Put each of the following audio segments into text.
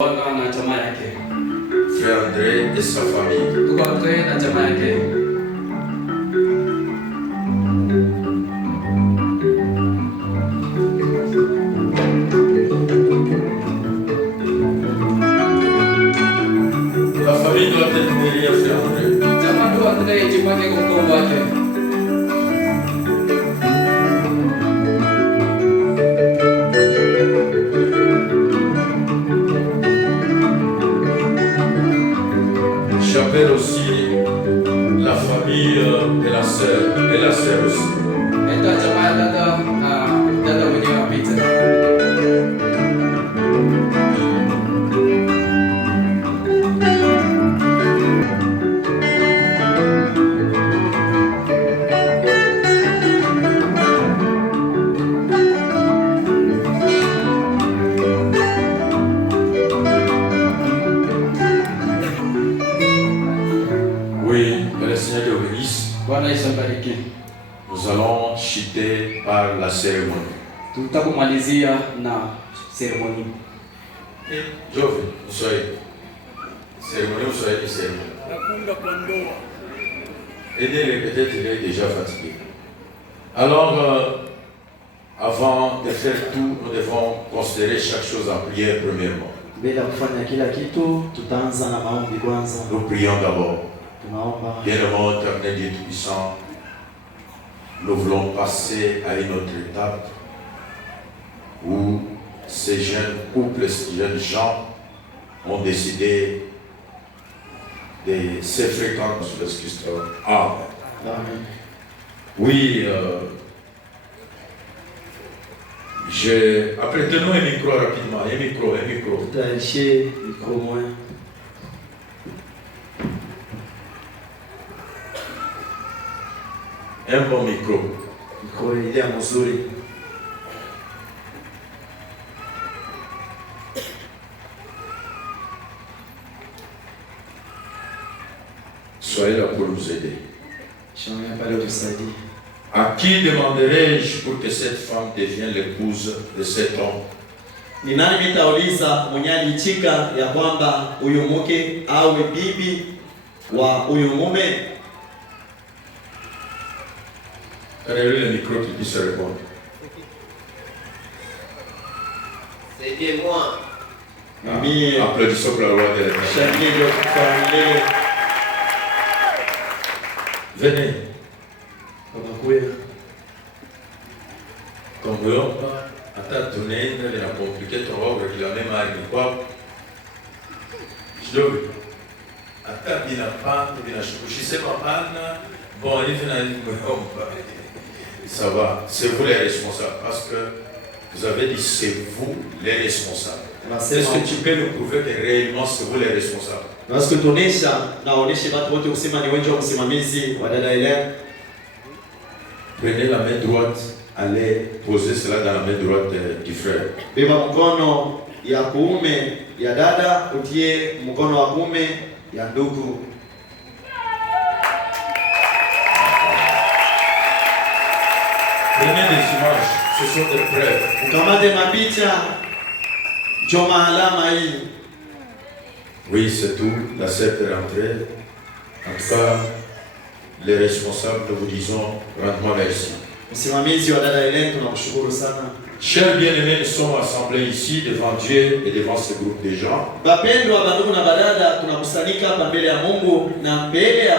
Frère André et sa famille. La famille doit être derrière Frère André. J'appelle aussi la famille et la sœur aussi. Oui, que le Seigneur te bénisse. Nous allons chuter par la cérémonie. Je veux, vous soyez. Cérémonie, vous soyez des cérémonies. Aidez-les, peut-être il est déjà fatigué. Alors, avant de faire tout, nous devons considérer chaque chose en prière premièrement. Nous prions d'abord. Bien-aimé éternel Dieu Tout-Puissant, nous voulons passer à une autre étape où ces jeunes couples, ces jeunes gens ont décidé de se fréquenter sur le Christ. Amen. Oui, apprêtez-nous un micro rapidement, un micro. Un bon micro. Soyez là pour nous aider. À qui demanderai-je pour que cette femme devienne l'épouse de cet homme? Ni nani nitauliza mwenye aliitika ya kwamba huyu mke awe bibi wa huyu mume? Regardez le micro qui puisse répondre. C'est bien moi. Applaudissons pour la loi de l'Éternel. Venez. Comme l'homme a donné, il a compliqué ton ordre qu'il a même arrivé quoi. Je dois. Attends, il n'a pas, il a chouché ma panne. Bon, il vient à ça va, c'est vous les responsables, parce que vous avez dit c'est vous les responsables. Est-ce que tu peux nous prouver que réellement c'est vous les responsables? Parce que prenez la main droite, allez poser cela dans la main droite du frère. Beba mkono ya kuume ya dada, utie mkono wa kuume ya ndugu. Prenez des images, ce sont des preuves. Ukamate mapicha, choma alama hii. Oui, c'est tout. La sœur est rentrée. En tout cas, les responsables, nous vous disons grandement merci. Msimamizi wa dada Helen, tunakushukuru sana. Chers bien-aimés, nous sommes assemblés ici devant Dieu et devant ce groupe de gens. Bapendwa bandugu na badada, tunakusanyika hapa mbele ya Mungu na mbele ya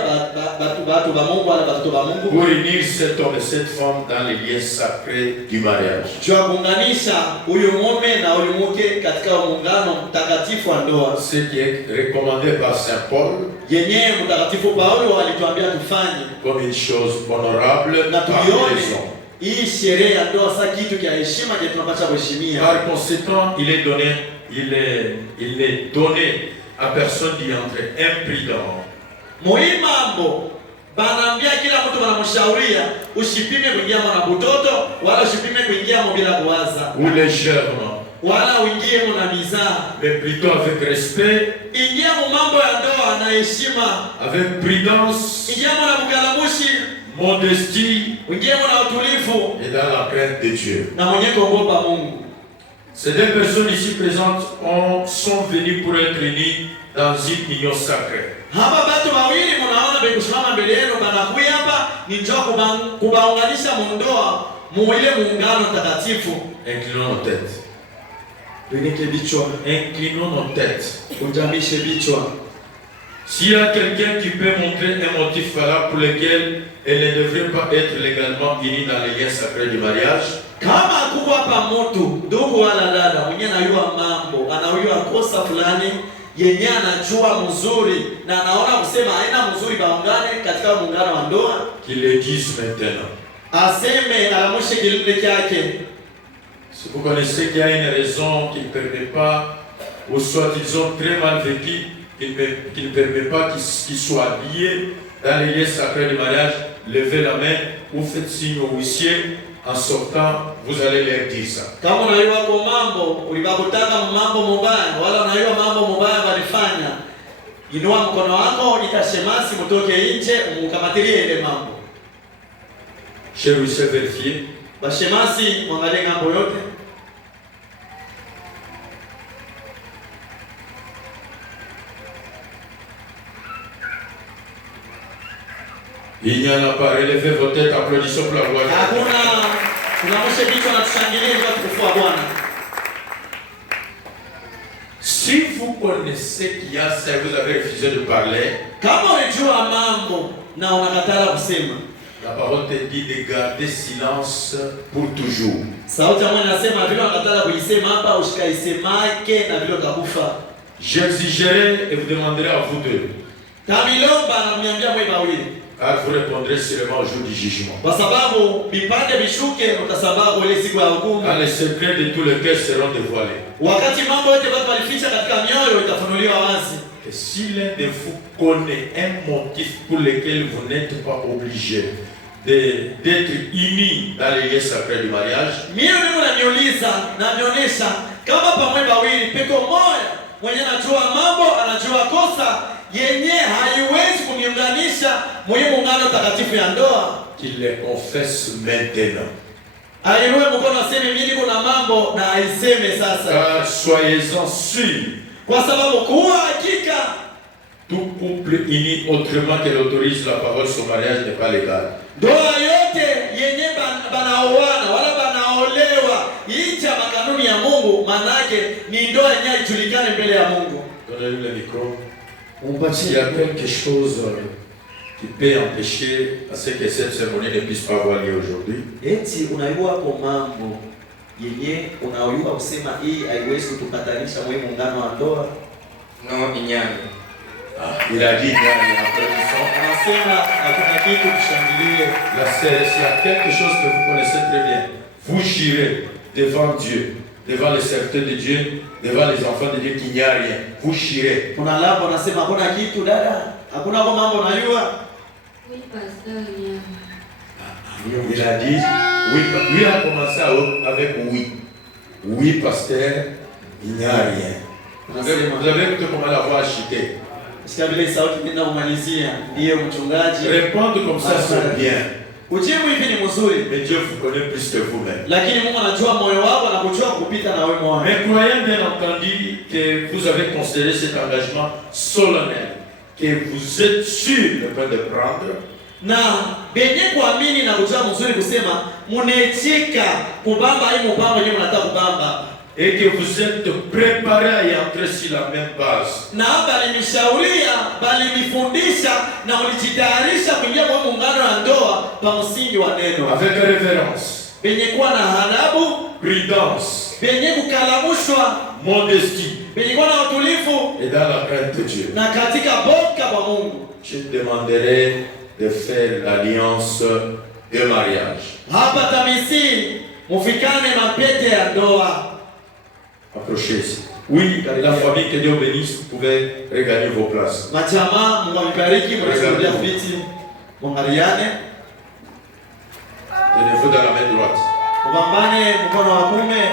batu ba Mungu wala batoto ba Mungu. Pour unir cet homme et cette femme dans les liens sacrés du mariage. Jua kuunganisha huyu mume na huyu mke katika muungano mtakatifu wa ndoa. Ce qui est recommandé par Saint Paul. Yenyewe mtakatifu Paulo alituambia tufanye comme une chose honorable na tuione hii sherehe ya ndoa sa kitu kia heshima je tunapaswa kuheshimia. Par conséquent, il est donné à personne d'y entrer imprudent. Muhimambo banaambia kila mtu wanamshauria usipime kuingia mwana butoto wala usipime kuingia bila kuwaza. Ou légèrement. Wala uingie na mizaa. Mais plutôt avec respect. Ingia mu mambo ya ndoa na heshima. Avec prudence. Ingia na mkalamushi. Modestie. Ingia na utulivu. Et dans la crainte de Dieu. Na mwenye kuogopa Mungu. Ces deux personnes ici présentes sont venues pour être unies dans une union sacrée. Hapa batu wawili mnaona bekusimama mbele yenu banakuya hapa ni njoo kubaunganisha mundoa muile muungano takatifu. Inclinons nos têtes. Beneke bichwa. Inclinons nos têtes. Ujamishe bichwa. S'il y a quelqu'un qui peut montrer un motif valable pour lequel elle ne devrait pas être légalement unie dans les liens sacrés du mariage, kama kuko hapa mtu ndugu wala dada mwenye anayua mambo, anayua kosa fulani yenye anajua mzuri na anaona kusema haina mzuri baungane katika muungano wa ndoa, qu'il le dise maintenant. Aseme alamushe kilinde kyake. Si vous connaissez qu'il y a une raison qui ne permet pas, ou soit ils ont très mal vécu, qui ne permet pas qu'ils soient liés dans les liens sacrés du mariage, levez la main ou faites signe au huissier. En sortant, vous allez leur dire ça. Kama unaiwa kwa mambo, ulibakutaka mambo mubaya, wala unaiwa mambo mubaya walifanya, inua mkono wako, itashemasi mtoke nje, mkamatilie ile mambo. Cher huissier, vérifiez. Bashemasi, mwangalie ngambo yote. Il n'y en a pas. Relevez vos têtes, applaudissons pour la gloire. Si vous connaissez qu'il y a ça, vous avez refusé de parler. La parole te dit de garder silence pour toujours. J'exigerai et vous demanderai à vous deux. Car vous répondrez seulement au jour du jugement. Quand les secrets de tous les cœurs seront dévoilés. Et si l'un de vous connaît un motif pour lequel vous n'êtes pas obligé d'être unis dans les liens sacrés du mariage, yenye haiwezi kuniunganisha muungano takatifu ya ndoa, qu'il les confesse maintenant. Ainue mkono aseme mimi niko na mambo na aiseme sasa. Car soyez-en sûrs. Kwa sababu kuwa hakika tout couple uni autrement qu'elle autorise la parole sur mariage n'est pas légal. Ndoa yote yenye banaoana wala banaolewa nje ya kanuni ya Mungu, manake ni ndoa yenye ijulikane mbele ya Mungu. Donnez-lui le micro. Il y a quelque chose qui peut empêcher à ce que cette cérémonie ne puisse pas avoir lieu aujourd'hui. Eti unaiwa kwa mambo yenye unayua kusema hii haiwezi kutupatanisha mwe muungano wa ndoa. No, inyani. Il a dit inyani applaudissons. Anasema hakuna kitu kushangilia. La sœur, s'il y a quelque chose que vous connaissez très bien, vous jurez devant Dieu, devant les serviteurs de Dieu, devant les enfants de Dieu qu'il n'y a rien. Vous chirez. Kuna lambo nasema hakuna kitu dada. Hakuna kwa mambo unajua. Oui, pasteur. Il a dit oui, lui a commencé avec oui. Oui, pasteur, il n'y a rien. Vous avez écouté comment la voix a chuté. Répondre comme ça, c'est bien. Mais Dieu vous connaît plus que vous-même. Mais croyez bien entendu que vous avez considéré cet engagement solennel, que vous êtes sur le point de prendre. Na benye kuamini na kujua mzuri kusema munechika kubamba hii mpango yenyewe mnataka kubamba, et que vous êtes préparés à y entrer sur la même base. Na balimishauria balimifundisha na mlijitayarisha kuingia kwa muungano wa ndoa pa msingi wa neno, avec révérence, benye kuwa na adabu, prudence, benye kukalamushwa, modestie, benye kuwa na utulivu et dans la crainte de Dieu. Na katika boka kwa Mungu. Je demanderai de faire l'alliance de mariage. Hapa tamisi mufikane mapete ya ndoa. Approchez-y. Oui, la famille, que Dieu bénisse, vous pouvez regagner vos places. Machama, mwabariki, mwasalia viti, mwangaliane. Tenez-vous dans la main droite. Mbambane mkono wa kume.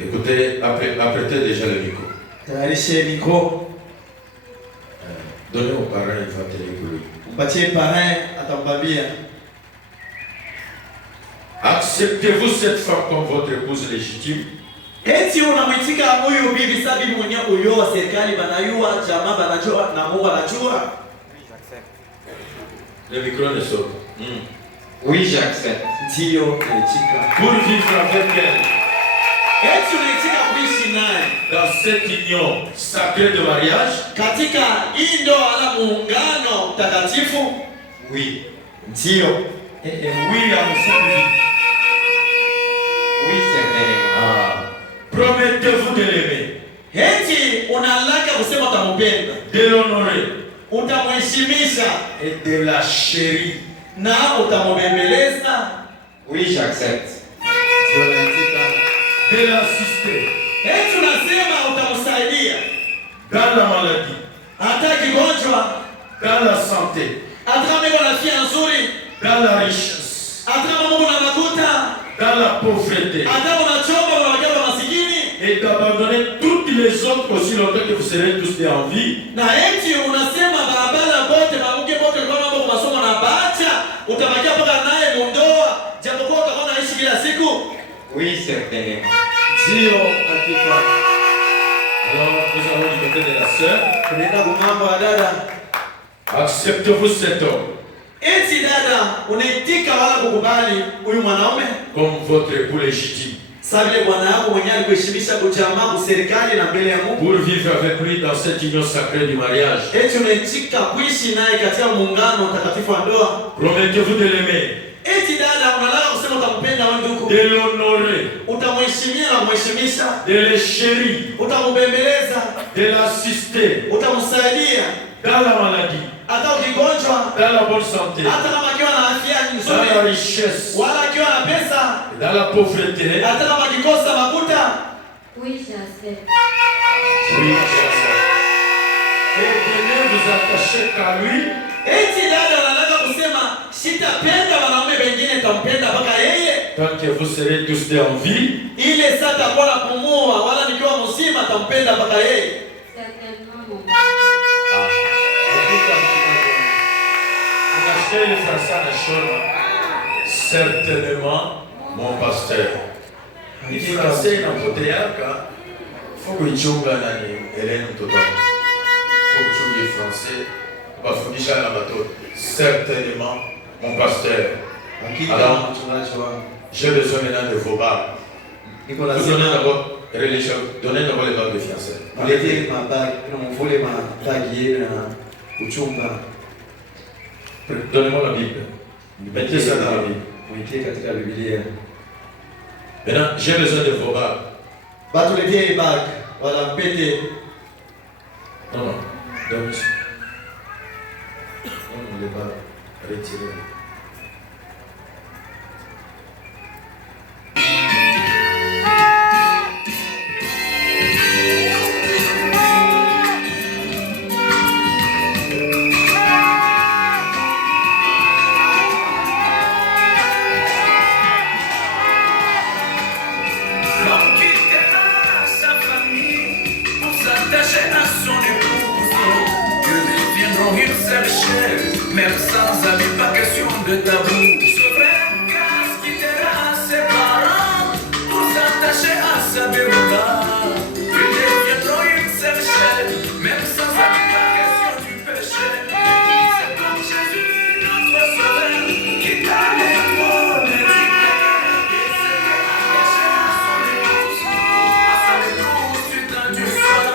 Écoutez, apprêtez déjà le micro. Tayarishe micro. Donnez au parrain, il va tenir pour lui. Mpatie parrain atambabia. Acceptez-vous cette femme comme votre épouse légitime? Eti unamwitika huyu bibi sa bibi mwenye uyo wa serikali banayua jamaa banajua na Mungu anajua? Le micro ne saute. Oui, j'accepte. Ndio naitika. Pour vivre avec elle. Eti unaitika kuishi naye Dans cette union sacrée de mariage. katika hii ndoa wala muungano mtakatifu? Oui. Ndio. Oui, à mon vie. Oui, certainement. Promettez-vous de l'aimer, Eti unalaka kusema utampenda, de l'honorer utamheshimisha et de la chérir. na utamubembeleza? Oui, j'accepte. Ndio naitika. De l'assister Eti unasema utamsaidia dans la maladie, hata kigonjwa, dans la santé, hata kama iko na afya nzuri, dans la richesse, hata kama Mungu na makuta, dans la pauvreté, hata kama unachomba unawakia masikini, et d'abandonner toutes les autres aussi longtemps que vous serez tous en vie. na eti unasema barabara bote mamuke bote kwa mambo kwa masomo na bacha utabakia mpaka naye mundoa japokuwa utakuwa naishi kila siku? Oui, certainement. Ndio hakika. Alors, nous allons du côté de la sœur. Tunaenda kumambo ya dada. Acceptez-vous cet homme Eti dada unaitika wala kukubali huyu mwanaume comme votre époux légitime sababu ile bwana yako mwenyewe alikuheshimisha kujamaa kwa serikali na mbele ya Mungu? pour vivre avec lui dans cette union sacrée du mariage? Eti unaitika kuishi naye katika muungano mtakatifu wa ndoa? Promettez-vous de l'aimer, Eti dada unalala kusema utampenda wewe ndugu, de l'honorer, utamheshimia na kumheshimisha, de le chérir, utamubembeleza, de l'assister utamsaidia dans la maladie, hata ukigonjwa, dans la bonne santé, hata kama akiwa na afya dans la nzuri, richesse, wala akiwa na pesa, dans la pauvreté. hata kama akikosa makuta. Oui, j'accepte. Oui, et de ne vous attacher qu'à lui, Eti dada anataka kusema sitapenda wanaume wengine, tampenda mpaka yeye. tant que vous serez tous en vie. Ile saa takuwa napumua wala nikiwa mzima, tampenda mpaka yeye. Certainement, mon Acheter le français à la chambre. Certainement, mon pasteur. Ni français na pote yaka. Faut kuichunga nani Hélène mtoto. Faut kuchunga français. Bafundisha na bato. Certainement, mon pasteur. Alors, j'ai besoin maintenant de vos barres. Vous donnez d'abord religion, donnez d'abord les barres de fiançailles. Mulete mabagi, mvule mabagi yenu na uchunga. Donnez-moi la Bible. Mettez ça dans la Bible. Muitie katika Biblia. Maintenant, j'ai besoin de vos barres. Batuletee bag wala mpete. Non, non. Donc, on les barres. Retirez. Même sans amis, pas question de tabou. Souveraine grâce quittera ses parents pour s'attacher à sa dévote. Ils deviendront une seule chair. Même sans amis, pas question du péché. C'est comme Jésus, notre sauveur, qui t'a l'épaule et s'est attaché à son épouse. À son épouse, du temps du soir.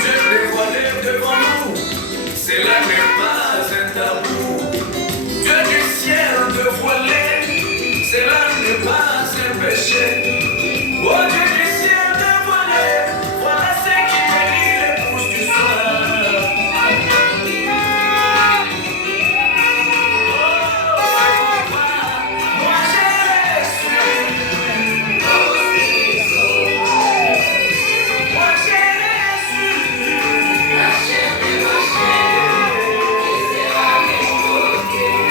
Dieu dévoilé devant nous. C'est là n'est pas un tabou. Dieu du ciel te voilé. C'est là n'est pas un péché. Oh Dieu du ciel te voilé. Voilà ce qui bénit l'épouse du soir. Oh, c'est pourquoi moi j'ai su. Moi j'ai su. La chair de ma chair. Qui sera mes côtés.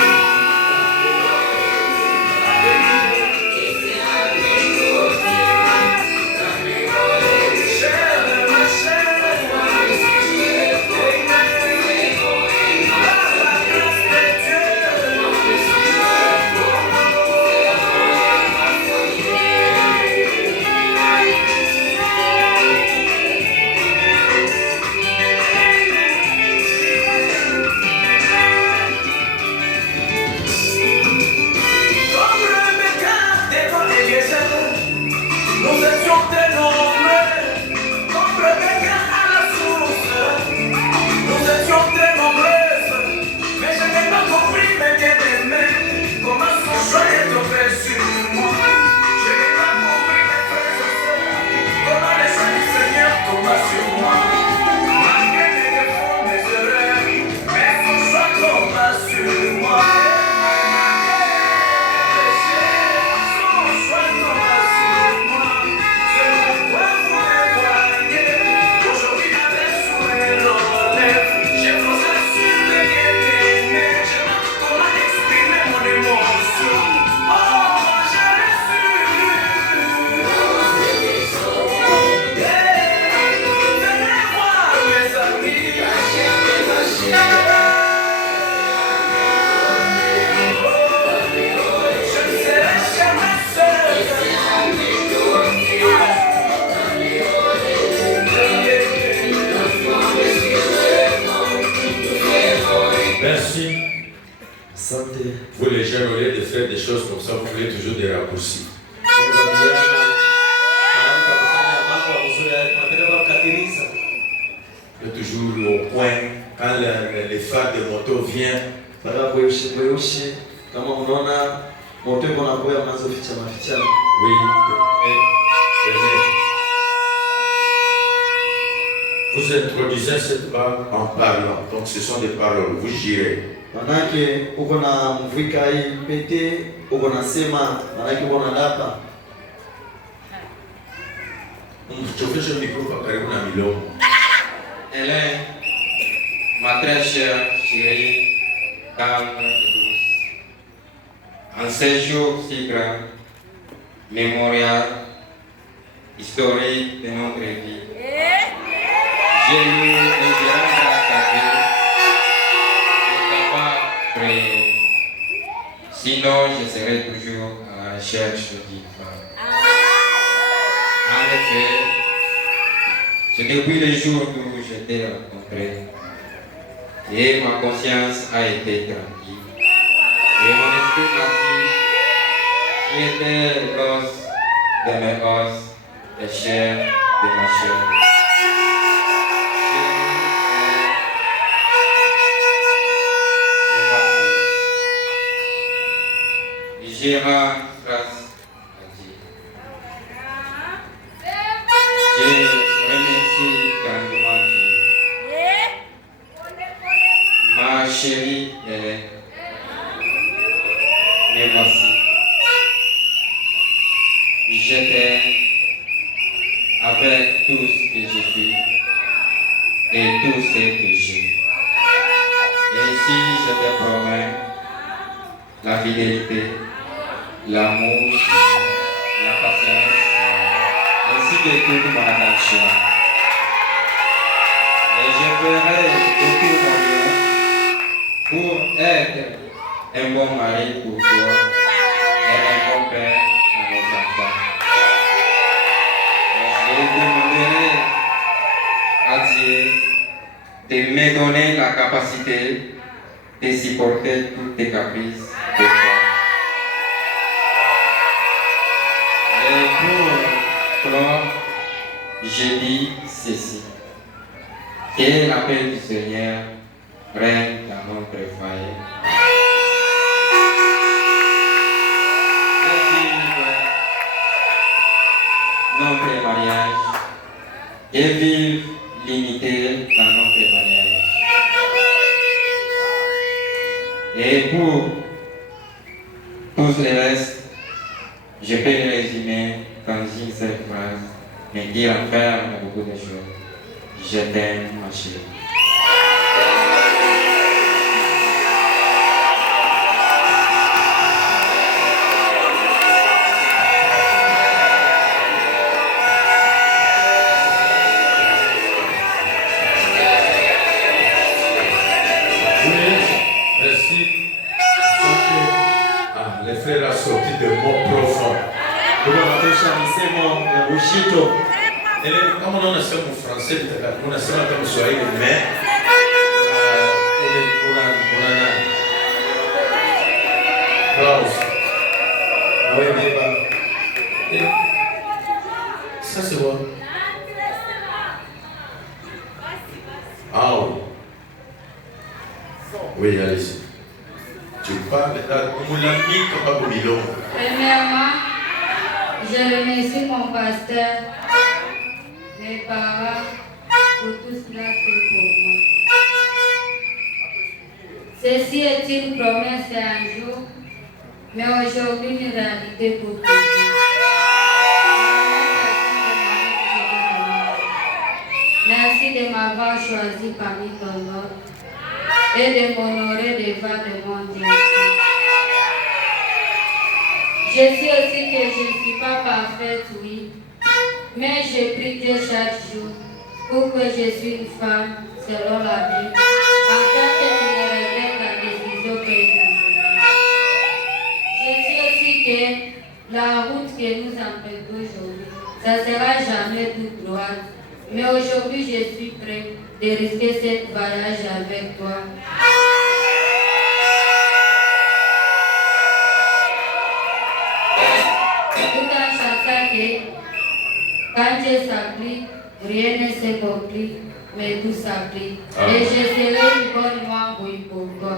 cheval de moto vient. Para kweushi kama unaona moto iko na boya mwanzo ficha. Oui, venez. Vous introduisez cette barre en parlant. Donc ce sont des paroles. Vous girez. Manake uko na mvika hii pete, uko na sema, manake uko na lapa. Mchofeshe micro kwa karibu na milomo. Elle est ma très chère chérie, calme et douce. En ces jours si grands, mémorial, historique de notre vie, j'ai eu et j'ai rendu grâce à Dieu de t'avoir créé. Sinon, je serais toujours à la recherche d'une femme. En effet, c'est depuis le jour où je t'ai rencontré et ma conscience a été tranquille. Et mon esprit m'a dit, tu étais l'os de mes os, la chair de ma chair. Je rends grâce à Dieu. Je remercie grandement Dieu. Ma chérie Hélène, me voici. Je t'aime avec tout ce que je suis et tout ce que j'ai. Et si je te promets la fidélité, l'amour, la patience, ainsi que toute mon attention. Et je ferai tout mon mieux pour être un bon mari pour toi et un bon père à nos enfants. Je demanderai à Dieu de me donner la capacité de supporter toutes tes caprices de toi. Et pour clore, je dis ceci. Que la paix du Seigneur règne dans notre foyer. Notre mariage et vive l'unité dans notre mariage. Et pour tous les restes, je peux les résumer dans une seule phrase, mais dire en faire beaucoup de choses. Je t'aime, ma chérie. Merci. Ah, les frères ont sorti de mots profonds. Et comme on a fait en français, on a fait en Swahili, mais ça c'est bon. Ah oui. Oui, allez-y. Tu parles là, Premièrement, je remercie mon pasteur, mes parents, pour tout ce qu'il a fait pour moi. Ceci est une promesse d'un jour, mais aujourd'hui une réalité pour toujours. Merci de m'avoir choisi parmi ton ordre et de m'honorer devant le monde entier. Je sais aussi que je ne suis pas parfaite, oui, mais je prie Dieu chaque jour pour que je suis une femme selon la Bible, afin que tu ne regrettes la décision que j'ai prise. Je sais aussi que la route que nous empruntons aujourd'hui, ça ne sera jamais toute droite, mais aujourd'hui je suis prêt de risquer ce voyage avec toi. Tout en chantant que quand Dieu s'applique, rien ne se complique. mais tout s'applique. Et je serai une bonne membre pour toi.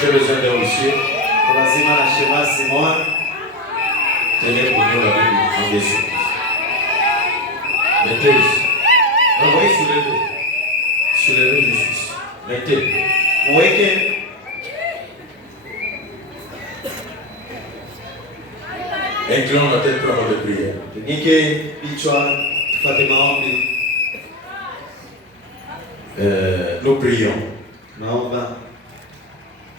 J'ai besoin d'un huissier. Tenez pour nous la Bible en dessous. Mettez ici. Non, oui, soulevez. Soulevez juste. Mettez. Inclinons la tête pour avoir de prière. Nous prions.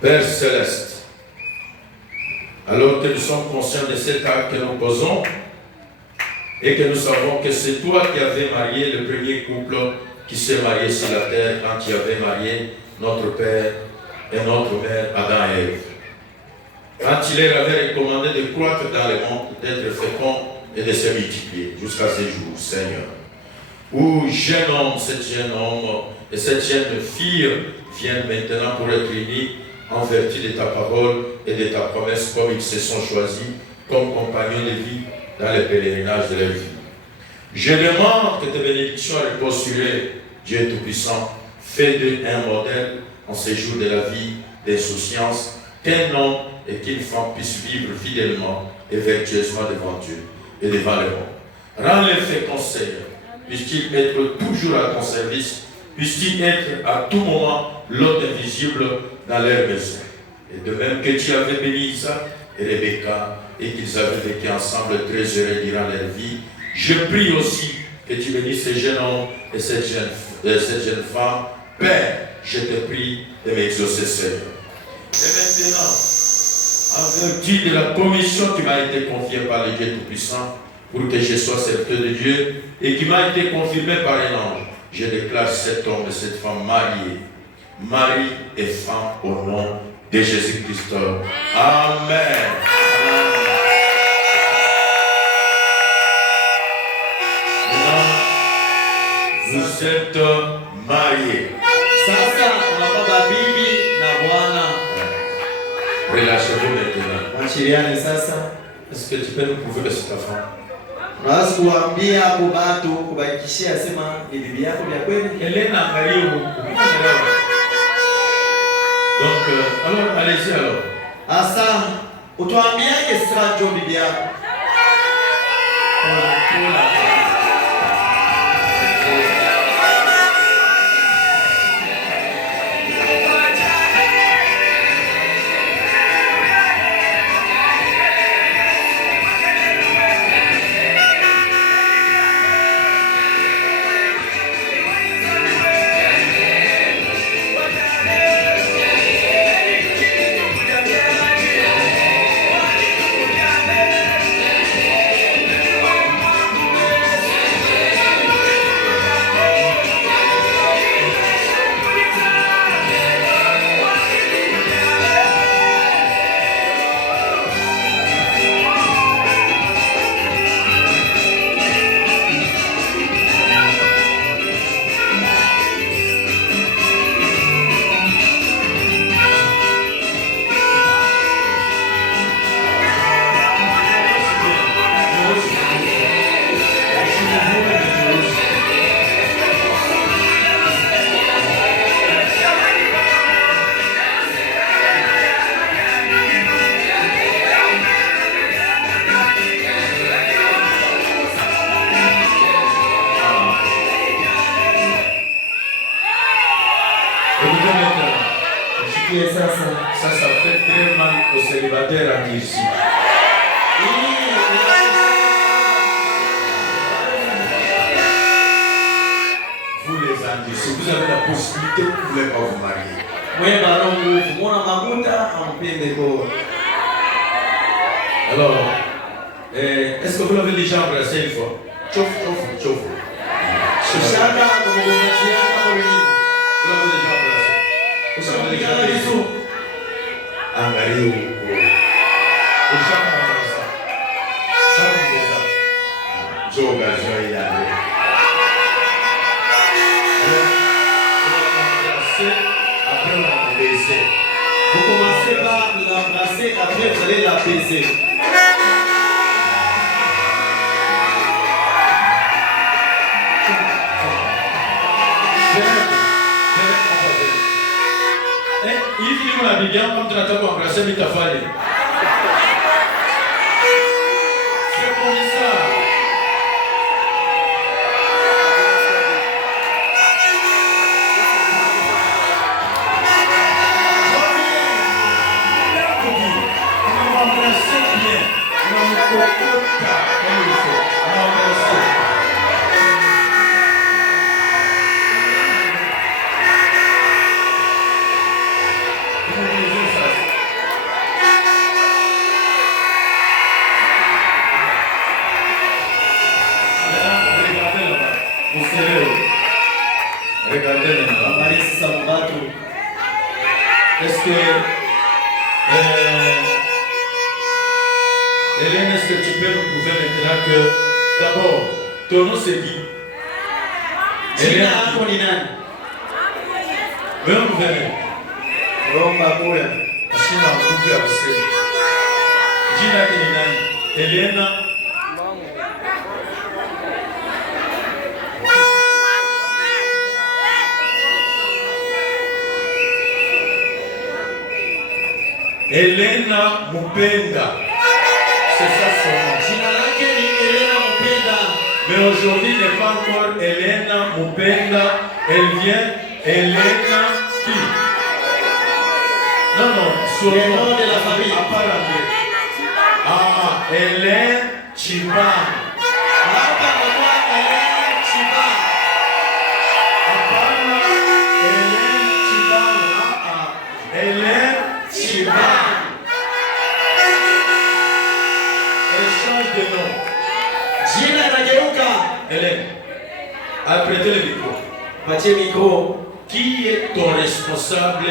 Père Céleste, alors que nous sommes conscients de cet acte que nous posons et que nous savons que c'est toi qui avais marié le premier couple qui s'est marié sur la terre quand tu avais marié notre Père et notre Mère Adam et Ève. Quand il leur avait recommandé de croître dans le monde, d'être féconds et de se multiplier jusqu'à ce jour, Seigneur, où jeune homme, cet jeune homme et cette jeune fille viennent maintenant pour être unis en vertu de ta parole et de ta promesse, comme ils se sont choisis comme compagnons de vie dans le pèlerinage de leur vie. Je demande que tes bénédictions reposent sur eux, Dieu Tout-Puissant, fais d'eux un modèle en ces jours de la vie d'insouciance, qu'un homme et qu'une femme puissent vivre fidèlement et vertueusement devant Dieu et devant le monde. Rends-les féconds, Seigneur. Puisse-t-il être toujours à ton service, puisse-t-il être à tout moment l'hôte invisible dans leur maison. Et de même que tu avais béni Isaac et Rebecca et qu'ils avaient vécu ensemble très heureux durant leur vie, je prie aussi que tu bénisses ces jeunes hommes et cette jeune femme. Père, je te prie de m'exaucer, Seigneur. Et maintenant, en vertu de la commission qui m'a été confiée par le Dieu Tout-Puissant, pour que je sois serviteur de Dieu et qui m'a été confirmé par un ange, je déclare cet homme et cette femme mariés, mari et femme, au nom de Jésus-Christ. Amen. Vous êtes mariés. Sasa unapata bibi na bwana. Relâchez-vous maintenant. Mwachiliane sasa. Est-ce que tu peux nous prouver que c'est ta femme? Unaweza kuambia hapo watu kubakishia sema ni bibi yako vya kweli? Elena angalia huko. Donc alors allez-y alors. Asa utuambiaje sasa ndio bibi yako? Ça fait très mal aux célibataires à ici. Vous les endurcissez, vous avez la possibilité, vous ne pouvez pas vous marier. Alors, est-ce que vous l'avez déjà embrassé une fois? Chouf. Vous l'avez déjà embrassé. Unaona vizuri? Angalia huko. Ushaona sasa. Sasa ndio Joga joia. Après on va baiser. Vous commencez par l'embrasser, après vous allez la baiser. Hivi una bibi yangu mtu anataka kuembrasser mitafali. C'est comme ça. Regardez maintenant. Maria Sambato. Est-ce que Hélène, est-ce que tu peux nous prouver maintenant que d'abord ton nom c'est qui? Jina yako ni nani? Wewe mveme. Roma Boya. Sina nguvu ya kusema. Jina yake ni nani? Helena. Helena Mupenda. C'est ça son nom. Jina lake ni Helena Mupenda. Mais aujourd'hui n'est pas encore Helena Mupenda. Elle vient Helena qui? Non, non, son Le nom nom de la famille. À part l'anglais. Ah, Hélène Chiban. Hapa kwa Helena Chiban. Hapana, Hélène Chiban. Hélène Chiban. Elle change de nom. Jina inageuka. Hélène, apprêtez le micro. Patie micro. Qui est ton responsable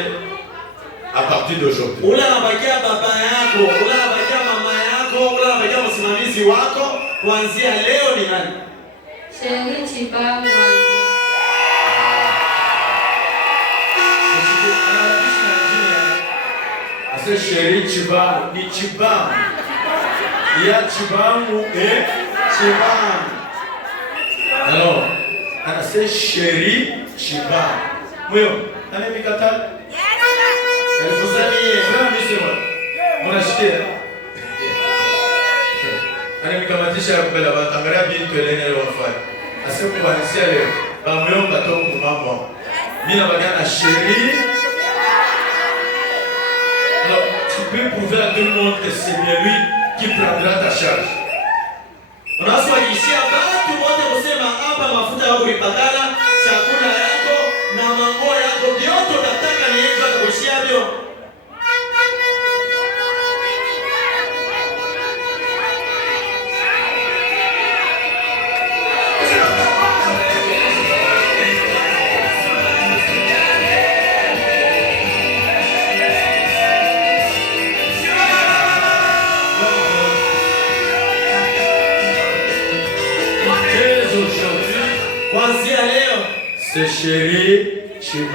à partir d'aujourd'hui? Ule anabakia baba yako, ule anabakia mama yako, ule anabakia msimamizi wako kuanzia leo ni nani? Chérie Chibangu. Ase chéri Chibangu, ni Chibangu. Il y a Chibangu et Chibangu. Alors, ase chéri Chibangu. Moyo, ane mikatali? Elle vous a mis, frère, monsieur, mon acheté. Ane mikamatisha ya kubela batangaria bintu Helena leo wafanya. Ase kubanisia leo, bamuyo batoku mama. Mina bagana chéri. Alors, tu peux prouver à tout le monde que c'est bien lui qui prendra ta charge. Unaswajishia watu wote kusema hapa mafuta yako ipakana, chakula yako na manguo yako vyote utataka ni yeye atakuishia vyo. Kuanzia leo C'est chéri Chiban.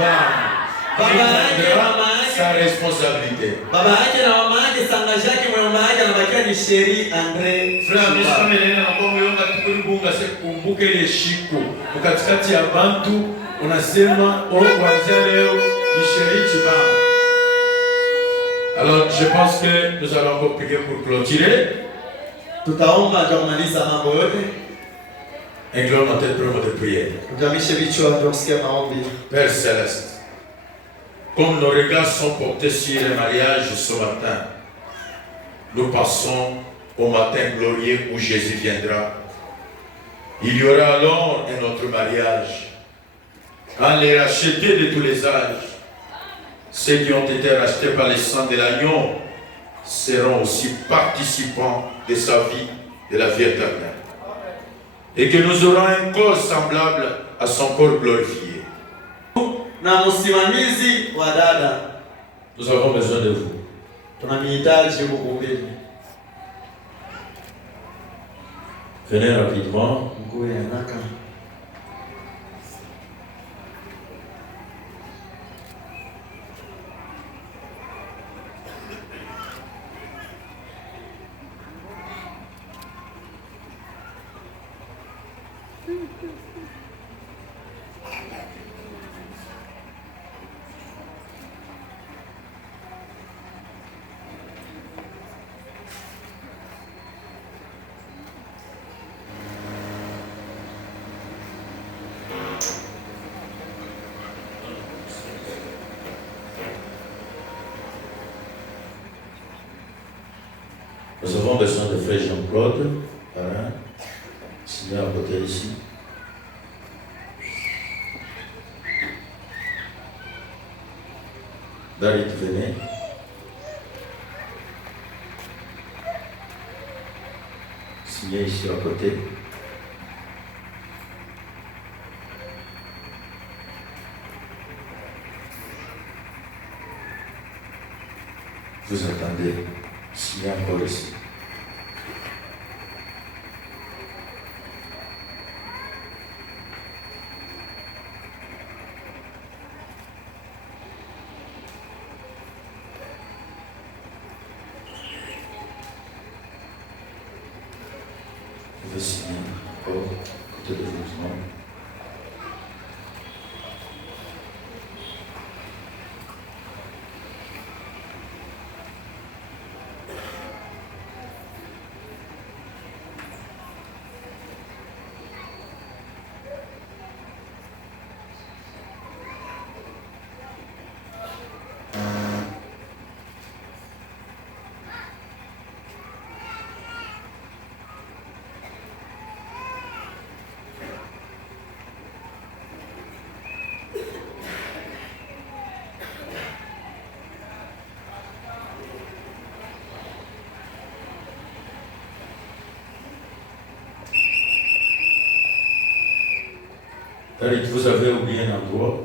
baba yake mama Sa yake responsabilité. baba yake na mama yake sangaji yake mama yake anabakia ni Sheri Andre. Frère, mimi kama Helena na kwa moyo wangu tukulibunga se kumbuke ile shiko. Katikati ya bantu unasema kuanzia leo ni chéri Chiban. Alors, je pense que nous allons encore prier pour clôturer. Tutaomba kumaliza mambo yote. Inclinons notre tête pour le mot de prière. Tutamishe vichwa tusikie maombi. Père Céleste, comme nos regards sont portés sur le mariage ce matin, nous passons au matin glorieux où Jésus viendra. Il y aura alors un autre mariage. Quand les rachetés de tous les âges, ceux qui ont été rachetés par le sang de l'agneau, seront aussi participants de sa vie, de la vie éternelle. Et que nous aurons un corps semblable à son corps glorifié. Na msimamizi wa dada Nous avons besoin de vous. Tunamhitaji kukuhubiri. Venez rapidement. Mkuu ya haraka. Nous avons besoin de frère Jean-Claude, parrain, signé à côté ici. David, venez. Signé ici à côté. Vous attendez. Signé encore ici. Vous signez encore côté de votre nom. David, vous avez oublié un endroit.